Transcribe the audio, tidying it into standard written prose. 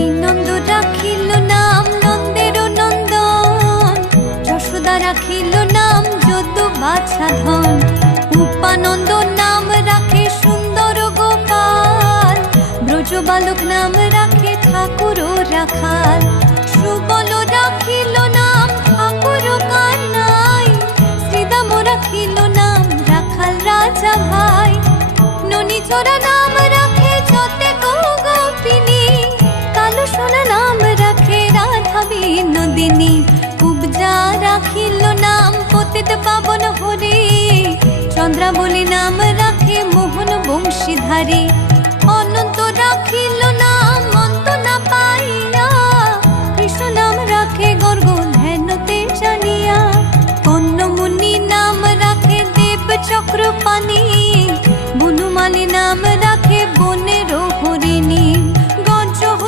শ্রীনন্দ রাখিল নাম নন্দের নন্দন, যশোদা রাখিল নাম যদু বাছা ধন, উপানন্দ নাম রাখে সুন্দর গোপাল, ব্রজ বালক নাম রাখে ঠাকুর রাখাল, সুবল রাখিল নাম ঠাকুর কানাই, শ্রীদাম রাখিল নাম রাখাল রাজা ভাই, ননীচরা নাম রাখে যতে গোপিনী, কালো সোনা নাম রাখে রাধা বিনোদিনী, কুবজা রাখিল নাম পতিত পাবন হরে, চন্দ্রাবলী নাম রাখে মোহন বংশীধারী, অনন্ত রাখিল নাম